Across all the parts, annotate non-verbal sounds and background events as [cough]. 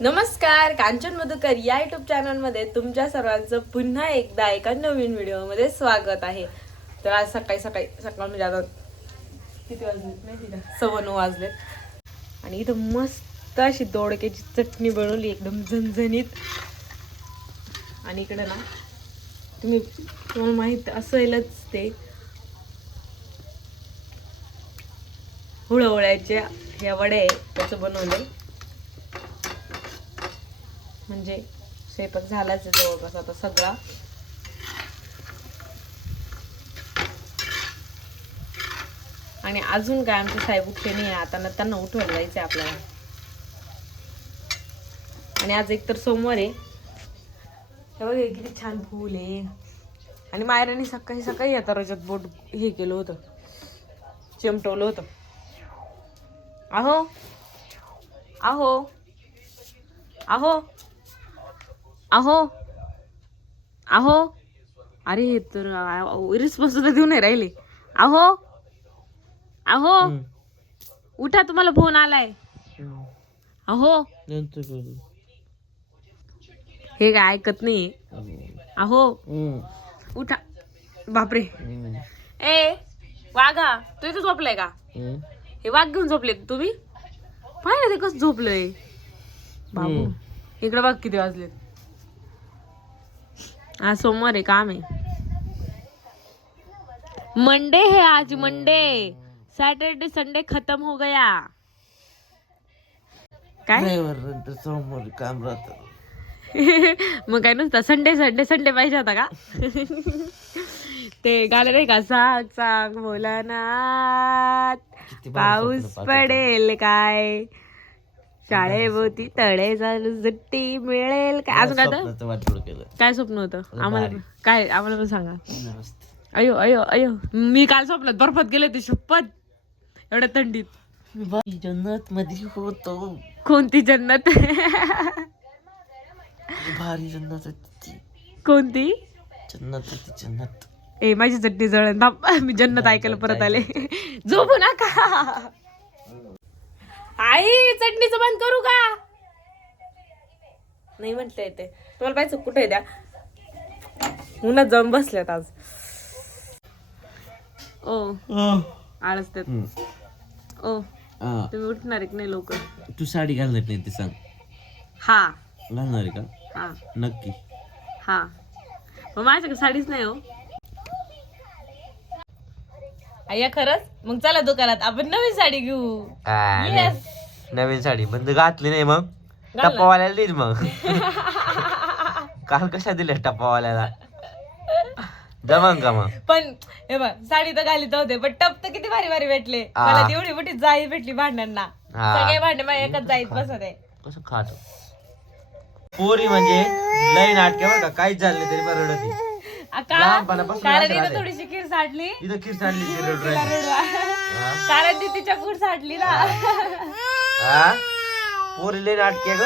नमस्कार कांचन मधुकर या युट्यूब चॅनलमध्ये तुमच्या सर्वांचं पुन्हा एकदा एका नवीन व्हिडिओमध्ये स्वागत आहे. तर आज सकाळी सकाळी सकाळ म्हणजे आता किती वाजलेत माहिती सव्वा नऊ वाजलेत. आणि इथं मस्त अशी दोडक्याची चटणी बनवली एकदम झणझणीत. आणि इकडे ना तुम्ही तुम्हाला माहीत असेलच ते हुळहुळ्याच्या ह्या वड्या आहे त्याचं बनवलं म्हणजे स्वयंपाक झालाच आहे जवळपास आता सगळा. आणि अजून काय आमचे साहेब उठले नाही आता ना त्यांना उठवायला जायचंय आपल्याला. आणि आज एक तर सोमवार आहे. हे बघ हे किती छान फूल आहे. आणि मायराने सकाळी सकाळी आता रोजात बोट हे केलं होतं. चिमटवलं होतं. अहो. अहो. अहो. अहो. अहो. अरे हे तर रिस्पॉन्स देऊ नाही राहिले. अहो. अहो. उठा तुम्हाला फोन आलाय. अहो. हे काय ऐकत नाही अहो. उठा. बापरे. ए वाघा तू इथं झोपलाय का? हे वाघ घेऊन झोपले तुम्ही? पाहिलं ते कसं झोपलंय? बाबू. इकडे बघ किती वाजलेत. आज सोमवार आहे काम आहे. मंडे है आज मंडे सॅटरडे संडे खत्म हो गया. काय? समोर काम राहत. [laughs] मग काय नुसतं संडे संडे संडे पाहिजे होता का? ते गाणं नाही का साग साग बोलानात पाऊस पडेल काय? शाळेभोवती तळे चालू सुट्टी मिळेल काय असं काय होतं? वाटलं केलं. काय स्वप्न होतं? आम्हाला. काय आम्हाला पण सांगा. अयो अयो अयो. मी काल स्वप्नात बर्फात गेले ते शपथ. एवढ्या थंडीत. जन्नत मध्ये होतो. कोणती जन्नत? भारी जन्नत होती. ती. कोणती? जन्नत होती जन्नत. ए माझी चटणी जळण. थांब. मी जन्नत ऐकायला परत आले. झोपू नका. आई चटणीचं बंद करू का? नाही म्हटलं येते तुम्हाला पाहिजे कुठे द्या. उन्हात जाऊन बसल्यात आज. ओ आळस त्यात ओ. तुम्ही उठणार आहे की नाही लवकर. तू साडी घालणार नाही ते सांग. हा. घालणार आहे का? हा. नक्की. हा. मग माझ्याकडे साडीच नाही हो. अय्या खरंच मग चला दुकानात आपण नवीन साडी घेऊ. नवीन साडी बंद घातली नाही मग. टप्पावाल्याला देईल मग [laughs] काल कशा दिल्या टप्पावाल्याला जमंग का मग पण हे बघ साडी तर घालीत होते पण टप तर किती भारी भारी भेटले आ. मला तेवढी मोठी जाई भेटली भांड्यांना हा. सगळे भांडे माझ्या एकाच जाईत बसत आहे कसं खात पोरी म्हणजे लई नाटके बरं का काहीच झालं नाही तरी पण रडती? लहानपणापासून कारण अशी इथं राहते. थोडीशी खीर साडली इथं खीर सांडली ती रडू तिला राहिली. रडवा. हा? कारण ती तिच्या ना. हा? पोरी लई नाटके ग.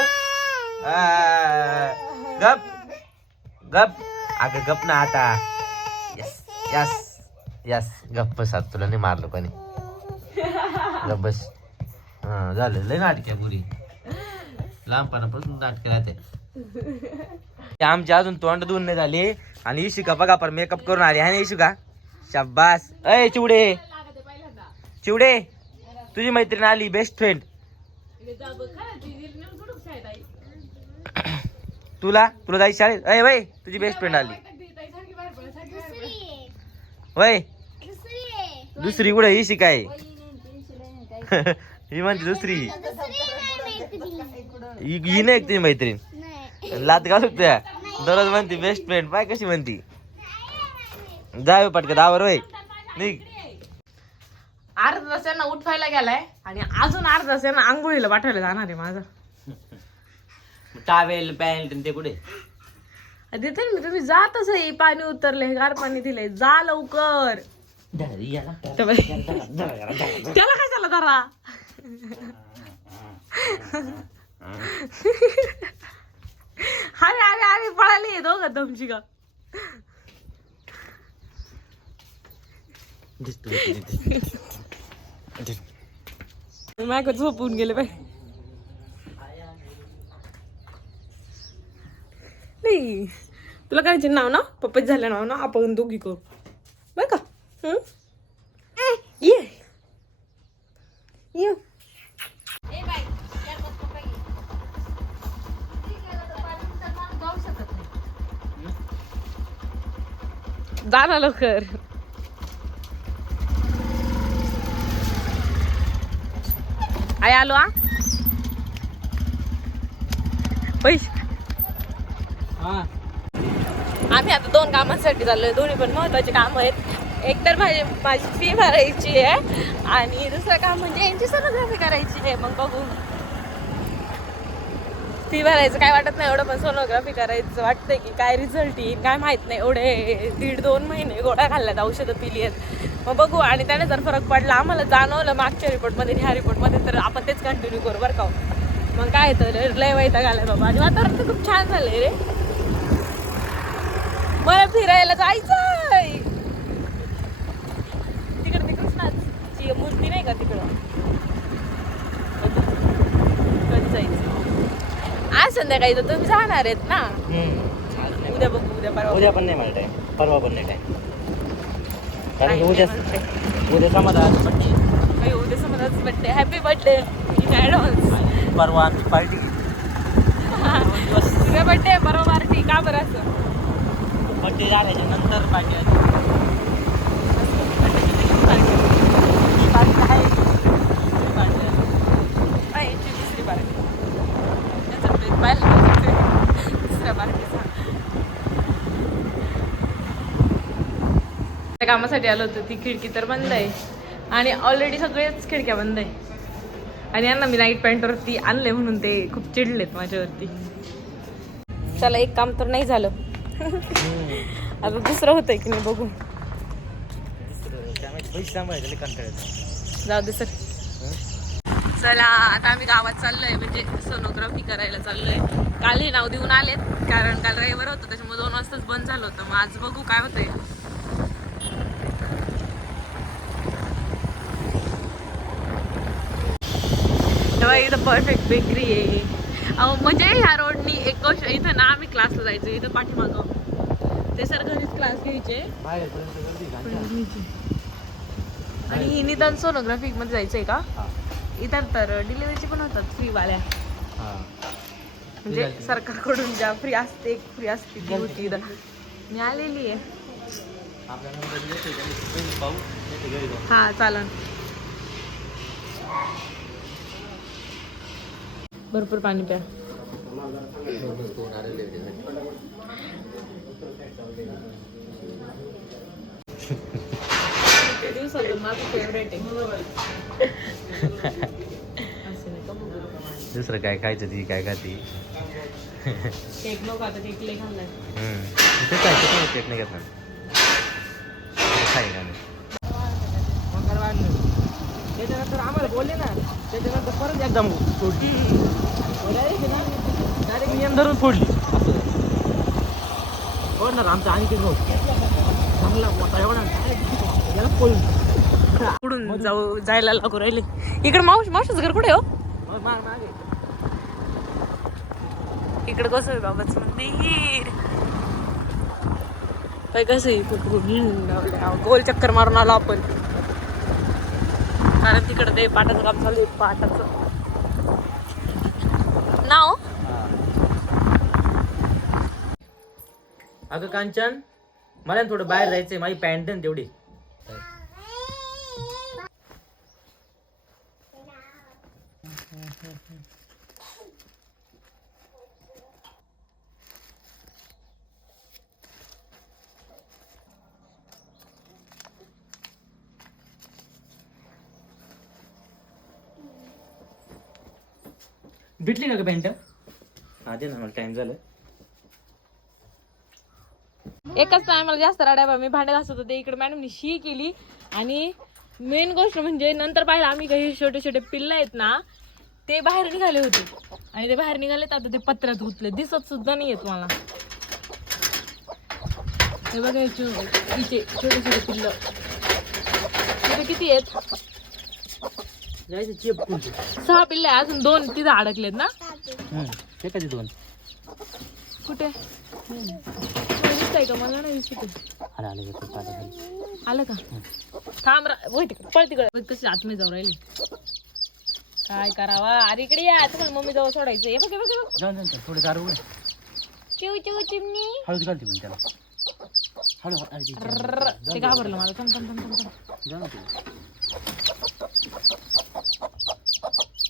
आ, गप गप. अगं गप ना आता. यस यस यस गप बस आता तुला नाही मारलं कोणी? गप बस. हा झालं. लय नाटके पुरी. लहानपणापासून नाटके राहते. ते आमची अजून तोंड दूर नाही झाली. आणि इशिका बघा पर मेकअप करून आली. आहे ना इशिका शाब्बास अय चिवडे. चिवडे तुझी मैत्रीण आली बेस्ट फ्रेंड [coughs] तुला? तुला जायची शाळेत? अय वय तुझी बेस्ट फ्रेंड आली. वय दुसरी कुठे? ही शिकाय [laughs] ही म्हणते दुसरी. ही नाही तुझी मैत्रीण? लात घालू त्या. दररोज म्हणते बेस्ट फ्रेंड पाय कशी म्हणती? जावे पटकन दावर वय निघ. अर्धा तासांना उठवायला गेलाय आणि अजून अर्धा तासांना आंघोळीला पाठवायला जाणार आहे माझं. टावेल पॅन्ट ते कुठे? देते मी तुम्ही जात असं पाणी उतरले गार पाणी दिलंय. जा लवकर. तर बाई, त्याला कशाला धरा? अरे अरे अरे पळाले दोघं तुमची का माझ्याकडे झोपून गेले बाई. नाही तुला करायचे नाव ना? पप्पाच झालं नाव ना? आपण दोघी करू. बर का? ये. ये. जा ना लवकर आई आलो आ पैसे आम्ही आता दोन कामांसाठी चाललोय. दोन्ही पण महत्त्वाचे काम आहेत. एक तर माझी माझी फी भरायची आहे आणि दुसरं काम म्हणजे यांची सोनोग्राफी करायची आहे. मग बघू. फी भरायचं काय वाटत नाही एवढं पण सोनोग्राफी करायचं वाटतंय की काय रिझल्ट येईल काय माहीत नाही. एवढे दीड दोन महिने गोळ्या खाल्ल्यात औषधं पिली आहेत. मग बघू आणि त्याने जर फरक पडला आम्हाला जाणवलं मागच्या रिपोर्टमध्ये ह्या रिपोर्टमध्ये तर आपण तेच कंटिन्यू करू बरं का हो. मग काय तर लय वैता घालाय बाबा. आणि वातावरण तर खूप छान झालंय रे. मला फिरायला जायचंय. तिकडे ते कृष्णाची मूर्ती नाही का तिकडं? कधी जायचं? आज संध्याकाळी तर तुम्ही जाणार आहेत ना. उद्या बघू उद्या परवा उद्या पण नाही मला टाइम परवा पण नाही टाइम कारण की उद्या. उद्या समाधान. बाई, उद्या समजाच birthday happy birthday in advance परवा आमची पार्टी [laughs] उद्या बड्डे परवा पार्टी का बरं असं? बड्डे झाल्याच्यानंतर पार्टी आली ही party आहे. ही party आहे. हा, यांची दुसरी पार्टी त्याचा प्लेट पाहिला ना तिथे. दुसऱ्या पार्टीचा त्या कामासाठी आलो होतो. ती खिडकी तर बंद आहे. आणि ऑलरेडी सगळेच खिडक्या बंद आहे. आणि यांना मी नाईट पॅन्टवरती आणले म्हणून ते खूप चिडलेत माझ्यावरती. चला एक काम तर नाही झालं. आता दुसरं होतंय की नाही बघू. जाऊ दे सर. चला आता आम्ही गावात चाललोय. म्हणजे सोनोग्राफी करायला चाललोय. काल हे नाव देऊन आलेत. कारण काल रविवार होतं त्याच्यामुळे दोन वाजताच बंद झालं होतं. मग आज बघू काय होतंय. तेव्हा इथं परफेक्ट बेकरी आहे अहो, म्हणजे ह्या रोडनी एक गोष्ट इथं ना आम्ही क्लासला जायचो इथं पाठीमागं. ते सर घरीच क्लास घ्यायचे. आणि निदान सोनोग्राफी मध्ये जायचंय का. इतर तर डिलिव्हरीची पण होतात फ्री वाल्या हा. म्हणजे सरकारकडून ज्या फ्री असते एक फ्री असते ती होती इथं. मी आलेली आहे. हा चालन. भरपूर पाणी प्या. दुसरं काय खायचं ती काय खाती? केक नको आता केक लय खाल्लाय. नाही खाई का त्याच्यानंतर आम्हाला बोलले ना त्याच्यानंतर परत एकदम सोडली डायरेक्ट नियम धरून फोडली. फोडणार आमचा आणखी भाऊ चांगला मोठा एवढा याला पळून पुढून जाऊ जायला लागू राहिले. इकडे मावश मावशीचं घर कुठे हो? मार मागे इकडे कसं आहे बाबाचं मंदिर? काय कसं आहे. गोल चक्कर मारून आलो आपण. कारण तिकडं ते पाटाचं काम चालू आहे पाटाचं. नाव? अगं कांचन मला ना थोडं बाहेर जायचंय माझी पॅन्ट दे ना तेवढी. भेटली का ग पॅन्ट हा दे ना मला टाइम झालं एकाच टायमाला जास्त रडाय मी भांडे घासत होते इकडे मॅडमनी शी केली. आणि मेन गोष्ट म्हणजे नंतर पाहिलं आम्ही काही छोटे छोटे पिल्ल आहेत ना ते बाहेर निघाले होते. आणि ते बाहेर निघालेत आता ते पत्र्यात गुतले. दिसत सुद्धा नाही येत मला. हे बघा छोटे छोटे पिल्ल. इथे किती आहेत? जायचं चेप सहा पिल्ले अजून दोन तिथे अडकलेत ना ते कधी दोन कुठे दिसतंय का मला नाही दिसत आले का. आलं थांब रा- वळ तिकडे पळ तिकडे बघ कशी आतमध्ये जाऊ राहिली काय करावा अरे इकडे या तुम्हाला मम्मी जवळ सोडायचं हे बघ हे बघ हे बघ जाऊन जाऊन चल, थोडे दारू उघड चिव चिव चिमणी हळूच त्याला हळू हळू अरे ते- रर्र. ते घाबरलं मला थांब थांब थांब थांब थांब जाऊ ना.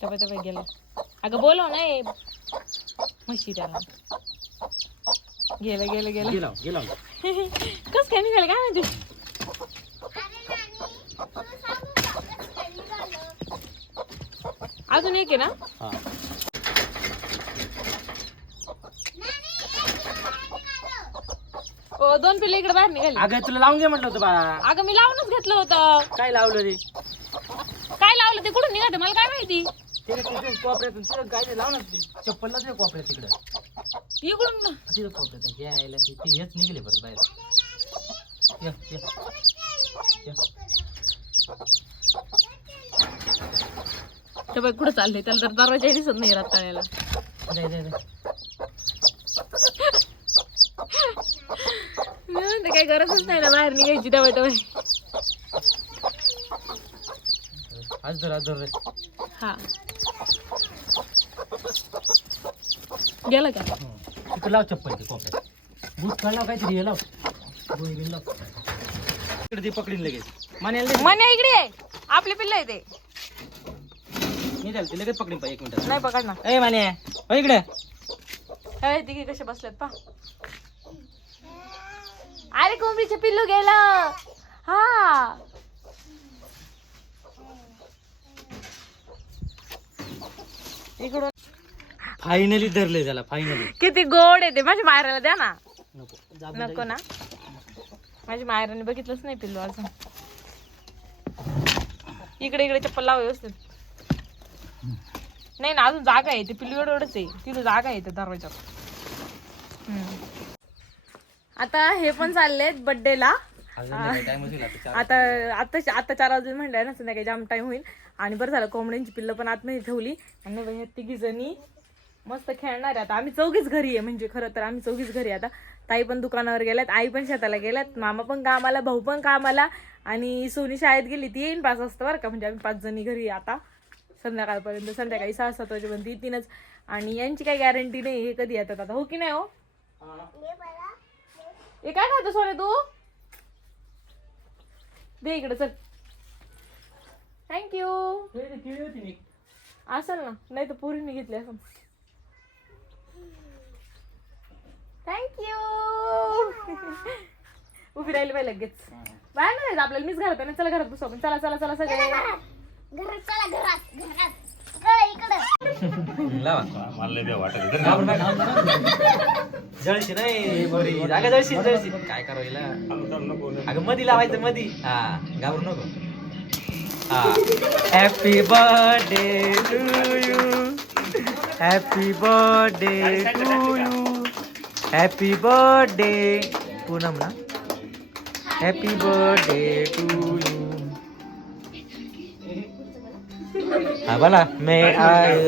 तबे तबे गेलं. अगं बोलव नाही म्हशी त्याला. गेलं गेलं गेलं. गेला गेला. कस काय निघालं काय माहिती? अजून एक आहे ना? हा. ओ, दोन पिल्ले इकडे बाहेर निघाली. अगं तुला लावून घे म्हटलं होतं बाळा. अगं मी लावूनच घेतलं होतं. काय लावलं रे? काय लावलं ते कुठून निघालं मला काय माहिती? तिथे कोपऱ्यातून तिथं लाव ना ते चप्पलला ते कोपऱ्यात तिकडं? इकडून तिथं कोपऱ्यात आहे. हे यायला ते ते हेच निघले परत बाहेर. ये, ये. ये. ते बघ कुठं चाललंय? त्याला तर दरवाजा दिसत नाही रताळ्याला दे, दे, दे. मी म्हणते काही गरजच नाही ना बाहेर निघायची तेव्हा तेव्हा आज धर आज धर रे. हा. गेला का? तिकडं लाव चप्पल ते कोपऱ्यात. बूट काढ लाव काहीतरी हे लाव. गोळी बिन लाव. इकडे ती पकडीन लगेच. मान्याला दे. इकडे आहे. आपले पिल्ल आहे ते. मी ते लगेच पकडीन पाहिजे एक मिनिट नाही पकड ना. ए माने. हो इकडे. अरे तिघे कसे बसलेत पा अरे कोंबडीचे पिल्लू गेलं. हा. इकडून. फायनली धरले त्याला फायनली किती गोड आहे ते. माझ्या मायराला द्या ना. नको जा नको ना. माझ्या मायराने बघितलंच नाही पिल्लू अजून. इकडे इकडे चप्पल लाव व्यवस्थित. नाही ना अजून जागा आहे. ते पिल्लू एवढं एवढंच आहे. तिथं जागा आहे त्या दरवाजात हम्म. आता हे पण चाललेत बर्थडेला टाइम होईल आता. आता आता आता चार वाजून म्हणलंय ना संध्याकाळी जाम टाइम होईल. आणि बरं झालं कोंबड्यांची पिल्लं पण आतमध्ये ठेवली. आणि बघ, ह्या तिघी जणी मस्त खेळणार आहे आता. आम्ही चौघीच घरी आहे म्हणजे खरं तर आम्ही चौघीच घरी आहे आता. ताई पण दुकानावर गेल्यात आई पण शेताला गेल्यात मामा पण कामाला भाऊ पण कामाला आणि सोनी शाळेत गेली ती येईन पाच वाजता बरं का. म्हणजे आम्ही पाच जणी घरी आता संध्याकाळपर्यंत. संध्याकाळी सहा सात वाजेपर्यंत येतीनच. आणि यांची काही गॅरंटी नाही हे कधी येतात आता. हो की नाही हो? हे काय खातो सोने तू? दे इकडे चल. थँक्यू. असेल ना नाही तर पुरीने घेतली असं थँक्यू [laughs] उभी राहिली पाहिजे लगेच. बाहेर नाही आपल्याला मीच घरात आहे ना. चला घरात बसू आपण. चला चला चला सगळे. जळशी नाही बरी. अगं जळशी जळशी. काय अगं मधी लावायचं मधी. हा घाबरू नको. हा. Happy birthday to you happy birthday to you happy birthday Poonam ना? हॅपी बर्थडे टू यू हा बोला. मे आय